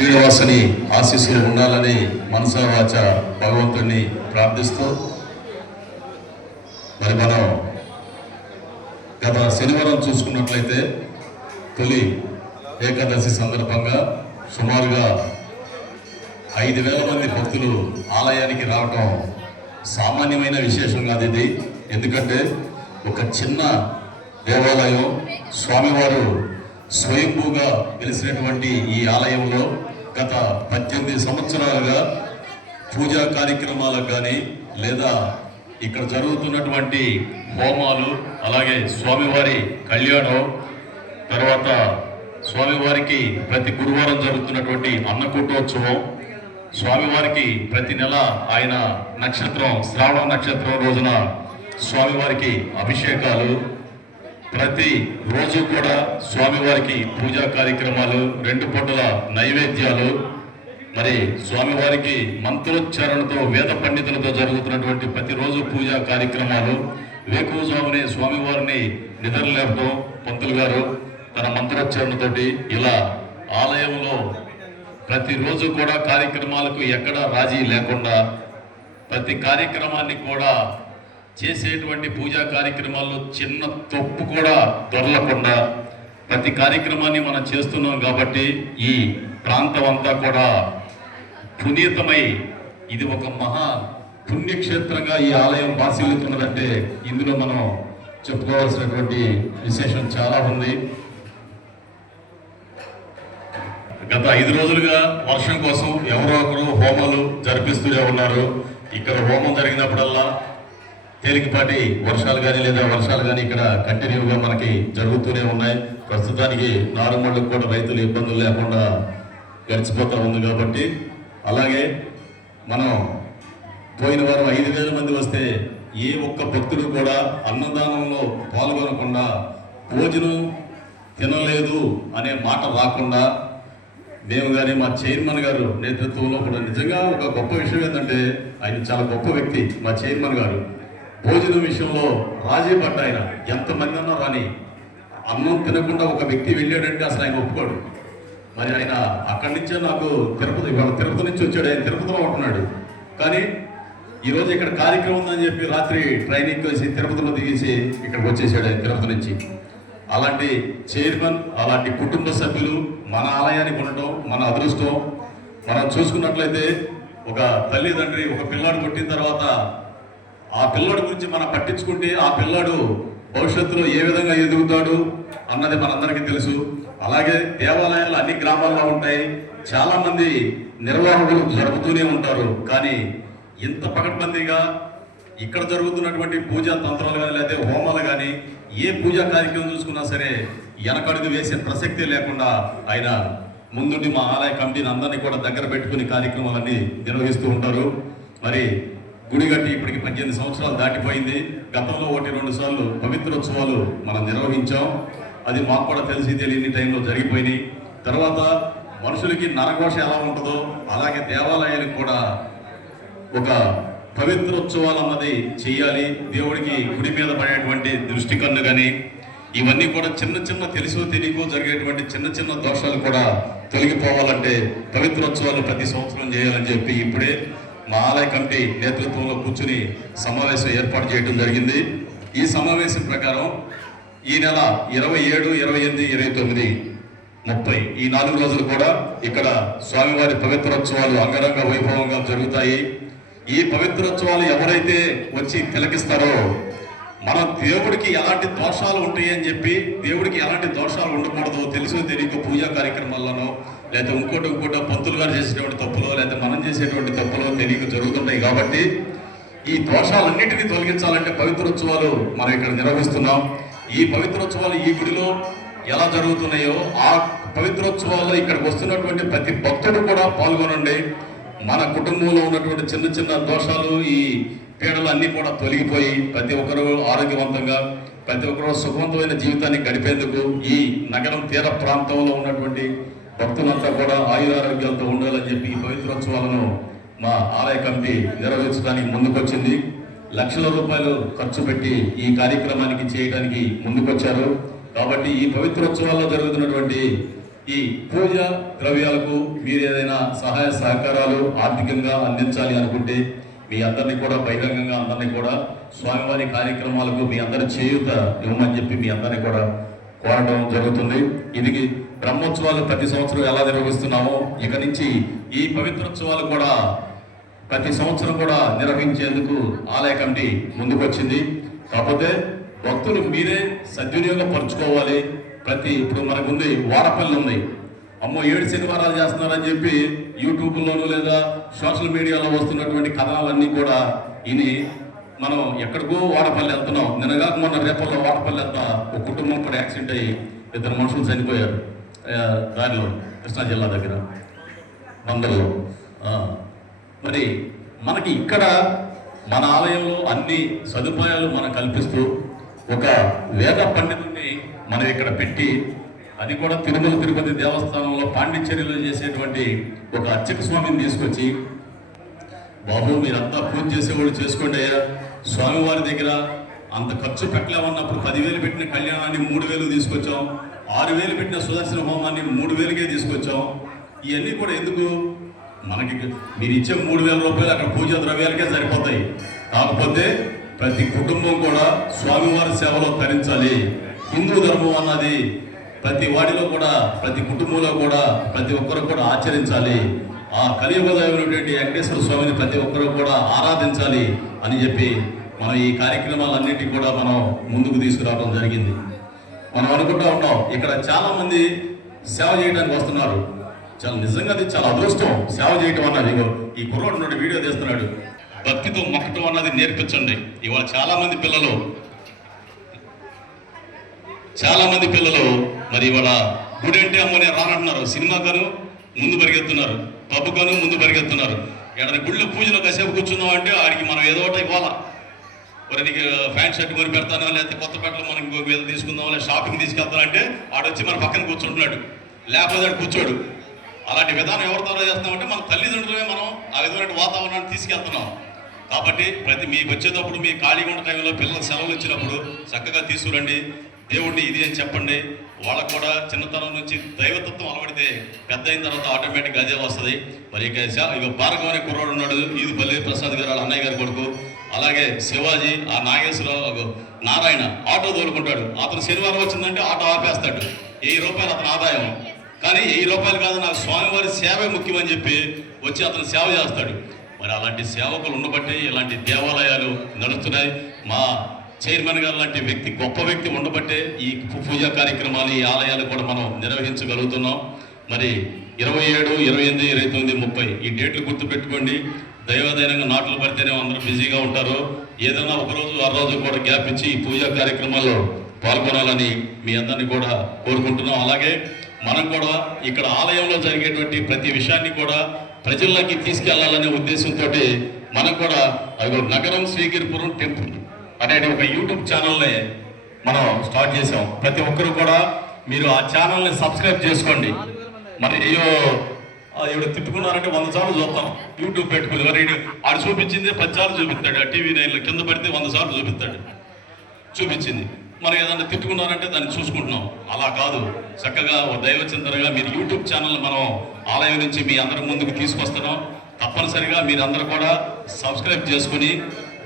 శ్రీనివాసుని ఆశీస్సులు ఉండాలని మనసా వాచ భగవంతుడిని ప్రార్థిస్తూ మరి మనం గత శనివారం చూసుకున్నట్లయితే తొలి ఏకాదశి సందర్భంగా సుమారుగా 5,000 మంది భక్తులు ఆలయానికి రావటం సామాన్యమైన విశేషం కాదు ఇది. ఎందుకంటే ఒక చిన్న దేవాలయం, స్వామివారు స్వయంభూగా వెలిసినటువంటి ఈ ఆలయంలో గత 18 సంవత్సరాలుగా పూజా కార్యక్రమాలకు కానీ లేదా ఇక్కడ జరుగుతున్నటువంటి హోమాలు, అలాగే స్వామివారి కళ్యాణం, తర్వాత స్వామివారికి ప్రతి గురువారం జరుగుతున్నటువంటి అన్నకూటోత్సవం, స్వామివారికి ప్రతి నెల ఆయన నక్షత్రం శ్రావణ నక్షత్రం రోజున స్వామివారికి అభిషేకాలు, ప్రతి రోజు కూడా స్వామివారికి పూజా కార్యక్రమాలు, 2 పూటల నైవేద్యాలు, మరి స్వామివారికి మంత్రోచ్చారణతో వేద పండితులతో జరుగుతున్నటువంటి ప్రతిరోజు పూజా కార్యక్రమాలు, వేకువజామునే స్వామివారిని నిద్రలేపడం పంతులు గారు తన మంత్రోచ్చారణతోటి ఇలా ఆలయంలో ప్రతిరోజు కూడా కార్యక్రమాలకు ఎక్కడ రాజీ లేకుండా ప్రతి కార్యక్రమాన్ని కూడా చేసేటువంటి పూజా కార్యక్రమాల్లో చిన్న తప్పు కూడా దొరలకుండా ప్రతి కార్యక్రమాన్ని మనం చేస్తున్నాం. కాబట్టి ఈ ప్రాంతం అంతా కూడా పునీతమై ఇది ఒక మహా పుణ్యక్షేత్రంగా ఈ ఆలయం బాసిల్లుతున్నదంటే ఇందులో మనం చెప్పుకోవాల్సినటువంటి విశేషం చాలా ఉంది. గత 5 రోజులుగా వర్షం కోసం ఎవరో ఒకరు హోమాలు జరిపిస్తూనే ఉన్నారు. ఇక్కడ హోమం జరిగినప్పుడల్లా తేలికపాటి వర్షాలు కానీ లేదా వర్షాలు కానీ ఇక్కడ కంటిన్యూగా మనకి జరుగుతూనే ఉన్నాయి. ప్రస్తుతానికి నారుమళ్ళకు కూడా రైతులు ఇబ్బందులు లేకుండా గడిచిపోతూ ఉంది. కాబట్టి అలాగే మనం పోయిన వారం 5,000 మంది వస్తే ఏ ఒక్క భక్తుడు కూడా అన్నదానంలో పాల్గొనకుండా భోజనం తినలేదు అనే మాట రాకుండా మేము కానీ మా చైర్మన్ గారు నేతృత్వంలో కూడా నిజంగా ఒక గొప్ప విషయం ఏంటంటే ఆయన చాలా గొప్ప వ్యక్తి. మా చైర్మన్ గారు భోజనం విషయంలో రాజీ పడ్డ ఆయన ఎంతమంది అన్నా రాని అన్నం తినకుండా ఒక వ్యక్తి వెళ్ళాడంటే అసలు ఆయన ఒప్పుకోడు. మరి ఆయన అక్కడి నుంచే నాకు తిరుపతి నుంచి వచ్చాడు, ఆయన తిరుపతిలో ఉంటున్నాడు. కానీ ఈరోజు ఇక్కడ కార్యక్రమం ఉందని చెప్పి రాత్రి ట్రైనింగ్ వేసి తిరుపతిలో దిగేసి ఇక్కడికి వచ్చేసాడు ఆయన తిరుపతి నుంచి. అలాంటి చైర్మన్, అలాంటి కుటుంబ సభ్యులు మన ఆలయానికి ఉండటం మన అదృష్టం. మనం చూసుకున్నట్లయితే ఒక తల్లిదండ్రి ఒక పిల్లాడు పుట్టిన తర్వాత ఆ పిల్లాడు గురించి మనం పట్టించుకుంటే ఆ పిల్లాడు భవిష్యత్తులో ఏ విధంగా ఎదుగుతాడు అన్నది మనందరికీ తెలుసు. అలాగే దేవాలయాలు అన్ని గ్రామాల్లో ఉంటాయి, చాలా మంది నిర్వాహకులు జరుపుతూనే ఉంటారు. కానీ ఇంత పకడ్బందీగా ఇక్కడ జరుగుతున్నటువంటి పూజా తంత్రాలు కానీ లేదా హోమాలు కానీ ఏ పూజా కార్యక్రమం చూసుకున్నా సరే వెనకడుగు వేసే ప్రసక్తే లేకుండా ఆయన ముందుండి మా ఆలయ కమిటీని అందరినీ కూడా దగ్గర పెట్టుకుని కార్యక్రమాలన్నీ నిర్వహిస్తూ ఉంటారు. మరి గుడి కట్టి ఇప్పటికి 18 సంవత్సరాలు దాటిపోయింది. గతంలో 1-2 సార్లు పవిత్రోత్సవాలు మనం నిర్వహించాం. అది మాకు కూడా తెలియని టైంలో జరిగిపోయినాయి. తర్వాత మనుషులకి నరఘోష ఎలా ఉంటుందో అలాగే దేవాలయానికి కూడా ఒక పవిత్రోత్సవాలు అన్నది చెయ్యాలి. దేవుడికి గుడి మీద పడేటువంటి దృష్టి కన్ను కానీ ఇవన్నీ కూడా చిన్న తెలుసో తెలియకో జరిగేటువంటి చిన్న దోషాలు కూడా తొలగిపోవాలంటే పవిత్రోత్సవాలు ప్రతి సంవత్సరం చేయాలని చెప్పి ఇప్పుడే మా ఆలయ కమిటీ నేతృత్వంలో కూర్చుని సమావేశం ఏర్పాటు చేయడం జరిగింది. ఈ సమావేశం ప్రకారం ఈ నెల 27, 28, 29, 30 ఈ 4 రోజులు కూడా ఇక్కడ స్వామివారి పవిత్రోత్సవాలు అంగరంగ వైభవంగా జరుగుతాయి. ఈ పవిత్రోత్సవాలు ఎవరైతే వచ్చి తిలకిస్తారో మన దేవుడికి ఎలాంటి దోషాలు ఉంటాయి అని చెప్పి, దేవుడికి ఎలాంటి దోషాలు ఉండకూడదు తెలుసో తెలియక పూజా కార్యక్రమాల్లోనో లేదా ఇంకోటి పంతులు గారు చేసేటువంటి తప్పులో లేదా మనం చేసేటువంటి తప్పులో తెలియక జరుగుతుంటాయి. కాబట్టి ఈ దోషాలన్నింటినీ తొలగించాలంటే పవిత్రోత్సవాలు మనం ఇక్కడ నిర్వహిస్తున్నాం. ఈ పవిత్రోత్సవాలు ఈ గుడిలో ఎలా జరుగుతున్నాయో ఆ పవిత్రోత్సవాల్లో ఇక్కడికి వస్తున్నటువంటి ప్రతి భక్తుడు కూడా పాల్గొనండి. మన కుటుంబంలో ఉన్నటువంటి చిన్న దోషాలు, ఈ పీడలు అన్నీ కూడా తొలగిపోయి ప్రతి ఒక్కరూ ఆరోగ్యవంతంగా, ప్రతి ఒక్కరూ సుఖవంతమైన జీవితాన్ని గడిపేందుకు ఈ నగరం తీర ప్రాంతంలో ఉన్నటువంటి భక్తులంతా కూడా ఆయురారోగ్యాలతో ఉండాలని చెప్పి ఈ పవిత్రోత్సవాలను మా ఆలయ కమిటీ నిర్వహించడానికి ముందుకొచ్చింది. లక్షల రూపాయలు ఖర్చు పెట్టి ఈ కార్యక్రమానికి చేయడానికి ముందుకొచ్చారు. కాబట్టి ఈ పవిత్రోత్సవాల్లో జరుగుతున్నటువంటి ఈ పూజ ద్రవ్యాలకు మీరు ఏదైనా సహాయ సహకారాలు ఆర్థికంగా అందించాలి అనుకుంటే మీ అందరినీ కూడా బహిరంగంగా అందరినీ కూడా స్వామివారి కార్యక్రమాలకు మీ అందరి చేయూత ఇవ్వమని చెప్పి మీ అందరినీ కూడా కోరడం జరుగుతుంది. ఇది బ్రహ్మోత్సవాలు ప్రతి సంవత్సరం ఎలా నిర్వహిస్తున్నామో ఇక నుంచి ఈ పవిత్రోత్సవాలు కూడా ప్రతి సంవత్సరం కూడా నిర్వహించేందుకు ఆలయ కమిటీ ముందుకొచ్చింది. కాకపోతే భక్తులు మీరే సద్వినియోగపరచుకోవాలి. ఇప్పుడు మనకుంది వాడపల్లి ఉంది, అమ్మో 7 శనివారాలు చేస్తున్నారని చెప్పి యూట్యూబ్లోనూ లేదా సోషల్ మీడియాలో వస్తున్నటువంటి కథనాలన్నీ కూడా ఇని మనం ఎక్కడికో వాడపల్లి వెళ్తున్నాం. నిన్నగాక మొన్న రేపల్లో వాడపల్లి వెళ్తా ఒక కుటుంబం కూడా యాక్సిడెంట్ అయ్యి 2 మనుషులు చనిపోయారు దారిలో, కృష్ణా జిల్లా దగ్గర బందర్లో. మరి మనకి ఇక్కడ మన ఆలయంలో అన్ని సదుపాయాలు మనం కల్పిస్తూ ఒక వేద పండితుడిని మనం ఇక్కడ పెట్టి, అది కూడా తిరుమల తిరుపతి దేవస్థానంలో పాండిచ్చేరిలో చేసేటువంటి ఒక అర్చక స్వామిని తీసుకొచ్చి, బాబు మీరంతా పూజ చేసేవాళ్ళు చేసుకోండి అయ్యా, స్వామివారి దగ్గర అంత ఖర్చు పెట్టలేమన్నప్పుడు 10,000 పెట్టిన కళ్యాణాన్ని 3,000 తీసుకొచ్చాం, 6,000 పెట్టిన సుదర్శన హోమాన్ని 3,000కే తీసుకొచ్చాం. ఇవన్నీ కూడా ఎందుకు, మనకి మీరు ఇచ్చే 3,000 రూపాయలు అక్కడ పూజా ద్రవ్యాలకే సరిపోతాయి. కాకపోతే ప్రతి కుటుంబం కూడా స్వామివారి సేవలో తరించాలి. హిందూ ధర్మం అన్నది ప్రతి వాడిలో కూడా, ప్రతి కుటుంబంలో కూడా ప్రతి ఒక్కరు కూడా ఆచరించాలి. ఆ కలియుగదైనటువంటి వెంకటేశ్వర స్వామిని ప్రతి ఒక్కరు కూడా ఆరాధించాలి అని చెప్పి మనం ఈ కార్యక్రమాలన్నింటినీ కూడా మనం ముందుకు తీసుకురావడం జరిగింది. మనం అనుకుంటా ఉన్నాం ఇక్కడ చాలా మంది సేవ చేయడానికి వస్తున్నారు. చాలా నిజంగా అది చాలా అదృష్టం సేవ చేయటం అన్నది. ఈ కుర్రోడు నుండి వీడియో తీస్తున్నాడు. భక్తితో మొక్కటం అన్నది నేర్పించండి. ఇవాళ చాలా మంది పిల్లలు మరి ఇవాళ గుడి అంటే అమ్మనే రానంటున్నారు, సినిమాకను ముందు పరిగెత్తున్నారు, పబ్బుకను ముందు పరిగెత్తున్నారు. ఏడాది గుడిలో పూజలో కాసేపు కూర్చున్నాం అంటే ఆడికి మనం ఏదో ఒకటి ఇవ్వాలా. నీకు ఫ్యాంట్ షర్ట్ కొని పెడతానో, లేకపోతే కొత్త బట్టలు మనం ఇంకో మీద తీసుకుందాం, లేదా షాపింగ్ తీసుకెళ్తానంటే ఆడొచ్చి మన పక్కన కూర్చుంటున్నాడు, లేకపోతే ఆడు కూర్చోడు. అలాంటి విధానం ఎవరి ద్వారా చేస్తామంటే మన తల్లిదండ్రులమే మనం ఆ విధమైన వాతావరణాన్ని తీసుకెళ్తున్నాం. కాబట్టి మీకు వచ్చేటప్పుడు మీ ఖాళీగా ఉన్న టైంలో పిల్లలు సెలవులు వచ్చినప్పుడు చక్కగా తీసుకురండి, దేవుడిని ఇది అని చెప్పండి. వాళ్ళకు కూడా చిన్నతనం నుంచి దైవతత్వం అలవడితే పెద్ద అయిన తర్వాత ఆటోమేటిక్గా అదే వస్తుంది. మరి ఇక భార్గవ్ అనే కుర్రాడు ఉన్నాడు, ఇది పల్లి ప్రసాద్ గారు వాళ్ళ అన్నయ్య గారి కొడుకు. అలాగే శివాజీ, ఆ నాగేశ్వరరావు, నారాయణ ఆటో తోలుకుంటాడు. అతను శనివారం వచ్చిందంటే ఆటో ఆపేస్తాడు. 1000 రూపాయలు అతని ఆదాయం. కానీ 1000 రూపాయలు కాదు, నాకు స్వామివారి సేవే ముఖ్యమని చెప్పి వచ్చి అతను సేవ చేస్తాడు. మరి అలాంటి సేవకులు ఉండబట్టి ఇలాంటి దేవాలయాలు నడుస్తున్నాయి. మా చైర్మన్ గారు లాంటి వ్యక్తి, గొప్ప వ్యక్తి ఉండబట్టే ఈ పూజా కార్యక్రమాలు, ఈ ఆలయాలు కూడా మనం నిర్వహించగలుగుతున్నాం. మరి 27, 28, 29, 30 ఈ డేట్లు గుర్తుపెట్టుకోండి. దైవదైనంగా నాట్లు పడితేనే అందరూ బిజీగా ఉంటారు. ఏదైనా ఒకరోజు ఆ రోజు కూడా గ్యాప్ ఇచ్చి ఈ పూజా కార్యక్రమాల్లో పాల్గొనాలని మీ అందరినీ కూడా కోరుకుంటున్నాం. అలాగే మనం కూడా ఇక్కడ ఆలయంలో జరిగేటువంటి ప్రతి విషయాన్ని కూడా ప్రజల్లోకి తీసుకెళ్లాలనే ఉద్దేశంతో మనం కూడా నగరం శ్రీగిరిపురం టెంపుల్ అనే ఒక యూట్యూబ్ ఛానల్ని మనం స్టార్ట్ చేసాం. ప్రతి ఒక్కరు కూడా మీరు ఆ ఛానల్ని సబ్స్క్రైబ్ చేసుకోండి. మరి ఎవడు తిట్టుకున్నారంటే 100 సార్లు చూస్తాం యూట్యూబ్ పెట్టుకుని. మరి ఆడు చూపించింది 10 సార్లు చూపిస్తాడు. ఆ టీవీ 9లో కింద పడితే 100 సార్లు చూపించింది. మరి ఏదన్నా తిట్టుకున్నారంటే దాన్ని చూసుకుంటున్నాం. అలా కాదు, చక్కగా ఓ దైవ చింతనగా మీరు యూట్యూబ్ ఛానల్ మనం ఆలయం నుంచి మీ అందరి ముందుకు తీసుకొస్తున్నాం. తప్పనిసరిగా మీరందరూ కూడా సబ్స్క్రైబ్ చేసుకుని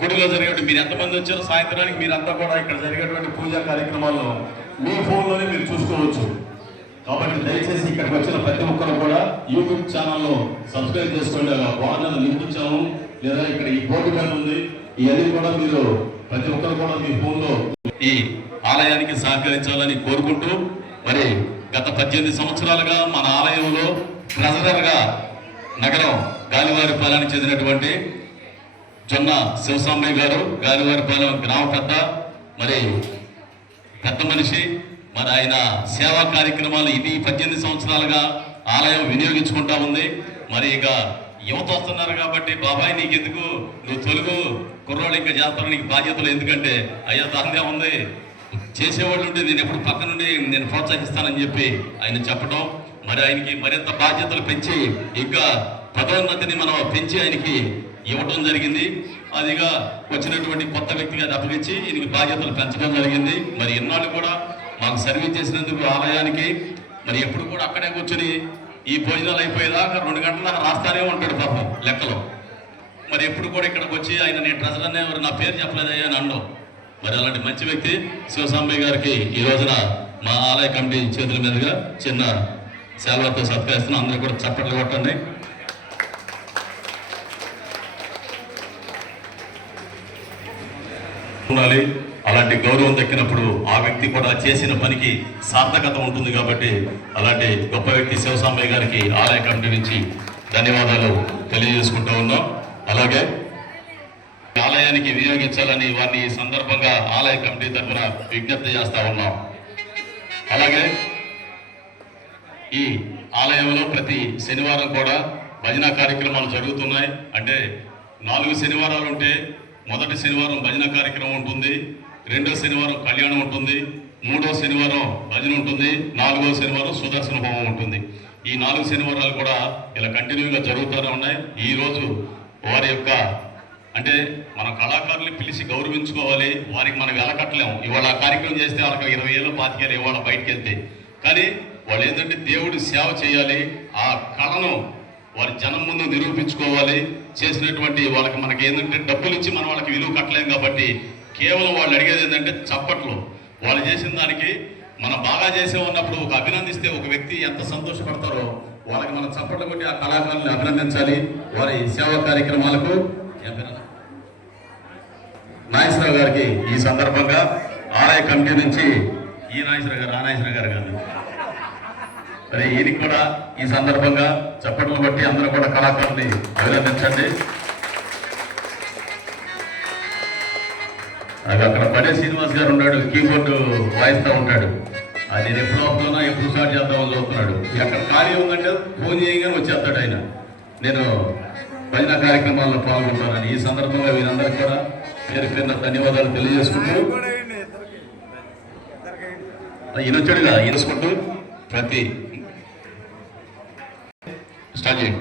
గుడిలో జరిగేటువంటి మీరు ఎంతమంది వచ్చారో సాయంత్రానికి మీరంతా కూడా ఇక్కడ జరిగేటువంటి పూజా కార్యక్రమాల్లో మీ ఫోన్లోనే మీరు చూసుకోవచ్చు. కాబట్టి దయచేసి ఇక్కడికి వచ్చిన ప్రతి ఒక్కరు కూడా యూట్యూబ్ ఛానల్లో సబ్స్క్రైబ్ చేసుకోండి. వాహనాలు లింక్ ఇచ్చాము, లేదా ఇక్కడ ఈ బోర్డు మీద ఉంది. ఇవన్నీ కూడా మీరు ప్రతి ఒక్కరు కూడా మీ ఫోన్లో ఈ ఆలయానికి సహకరించాలని కోరుకుంటూ, మరి గత 18 సంవత్సరాలుగా మన ఆలయంలో ట్రెజరర్గా నగరం గాలివారిపాలెనికి చెందినటువంటి జొన్న శివసాంబయ్య గారు, గాలివారిపాలెం గ్రామ పెద్ద, మరి పెద్ద మనిషి. మరి ఆయన సేవా కార్యక్రమాలు ఇది 18 సంవత్సరాలుగా ఆలయం వినియోగించుకుంటా ఉంది. మరి ఇక యువత వస్తున్నారు కాబట్టి, బాబాయ్ నీకెందుకు, నువ్వు తొలుగు కుర్రోళ్ళు ఇంకా చేస్తాను, నీకు బాధ్యతలు ఎందుకంటే, అయ్యా దాందే ఉంది, చేసేవాళ్ళు ఉంటే నేను ఎప్పుడు పక్క నుండి నేను ప్రోత్సహిస్తానని చెప్పి ఆయన చెప్పడం. మరి ఆయనకి మరింత బాధ్యతలు పెంచి ఇంకా పదోన్నతిని మనం పెంచి ఆయనకి ఇవ్వడం జరిగింది. అదిగా వచ్చినటువంటి కొత్త వ్యక్తిగా అప్పగించి ఈయనకి బాధ్యతలు పెంచడం జరిగింది. మరి ఇన్నాళ్ళు కూడా మాకు సర్వీస్ చేసినందుకు ఆలయానికి మరి ఎప్పుడు కూడా అక్కడే కూర్చుని ఈ భోజనాలు అయిపోయేదాకా 2 గంటల దాకా రాస్తానే ఉంటాడు పాపం లెక్కలో. మరి ఎప్పుడు కూడా ఇక్కడికి వచ్చి ఆయన నేను ట్రెజరర్ ఎవరు నా పేరు చెప్పలేదయ్యా అని అనడం. మరి అలాంటి మంచి వ్యక్తి శివసాంబయ్య గారికి ఈ రోజున మా ఆలయ కమిటీ చేతుల మీదుగా చిన్న సేవలతో సత్కరిస్తున్నాం. అందరూ కూడా చప్పట్లు కొట్టండి. ఉండాలి. అలాంటి గౌరవం దక్కినప్పుడు ఆ వ్యక్తి కూడా చేసిన పనికి సార్థకత ఉంటుంది. కాబట్టి అలాంటి గొప్ప వ్యక్తి శివసాంబయ్య గారికి ఆలయ కమిటీ నుంచి ధన్యవాదాలు తెలియజేసుకుంటూ ఉన్నాం. అలాగే ఆలయానికి వినియోగించాలని వారిని ఈ సందర్భంగా ఆలయ కమిటీ తరఫున విజ్ఞప్తి చేస్తా ఉన్నాం. అలాగే ఈ ఆలయంలో ప్రతి శనివారం కూడా భజన కార్యక్రమాలు జరుగుతున్నాయి. అంటే 4 శనివారాలు ఉంటే మొదటి శనివారం భజన కార్యక్రమం ఉంటుంది, 2వ శనివారం కళ్యాణం ఉంటుంది, 3వ శనివారం భజన ఉంటుంది, 4వ శనివారం సుదర్శన హోమం ఉంటుంది. ఈ 4 శనివారాలు కూడా ఇలా కంటిన్యూగా జరుగుతూనే ఉన్నాయి. ఈరోజు వారి యొక్క అంటే మన కళాకారుల్ని పిలిచి గౌరవించుకోవాలి, వారికి మనం వెలకట్టలేము. ఇవాళ ఆ కార్యక్రమం చేస్తే వాళ్ళకి 20 ఏళ్ళు 25 ఏళ్ళు ఇవాళ బయటకు వెళ్తే, కానీ వాళ్ళు ఏంటంటే దేవుడి సేవ చేయాలి, ఆ కళను వారి జనం ముందు నిరూపించుకోవాలి. చేసినటువంటి వాళ్ళకి మనకి ఏంటంటే డబ్బులు ఇచ్చి మనం వాళ్ళకి విలువ కట్టలేం. కాబట్టి కేవలం వాళ్ళు అడిగేది ఏంటంటే చప్పట్లు. వాళ్ళు చేసిన దానికి మనం బాగా చేసే ఉన్నప్పుడు ఒక అభినందిస్తే ఒక వ్యక్తి ఎంత సంతోషపడతారో వాళ్ళకి మనం చప్పట్లు కొట్టి ఆ కళాకారుల్ని అభినందించాలి. వారి సేవా కార్యక్రమాలకు నాగేశ్వరరావు గారికి ఈ సందర్భంగా ఆలయ కమిటీ నుంచి ఈ నాగేశ్వర గారు ఆ నాగేశ్వర గారు కాదు మరి ఈయనకి కూడా ఈ సందర్భంగా చప్పట్లు బట్టి అందరూ కూడా కళాకారుల్ని అభినందించండి. అది అక్కడ పడే శ్రీనివాస్ గారు ఉన్నాడు, కీబోర్డు వాయిస్తూ ఉంటాడు. అది నేను ఎప్పుడు ఆపుతున్నా ఎప్పుడు స్టార్ట్ చేద్దామని చూస్తున్నాడు. ఎక్కడ ఖాళీ ఉందంటే ఫోన్ చేయగానే వచ్చేస్తాడు ఆయన. నేను భజన కార్యక్రమాల్లో పాల్గొంటానని ఈ సందర్భంగా వీరందరికీ కూడా పేరు పేరున ధన్యవాదాలు తెలియజేసుకుంటూ ఈయన వచ్చాడుగా ఈయనసుకుంటూ ప్రతి స్టార్ట్ చేయండి.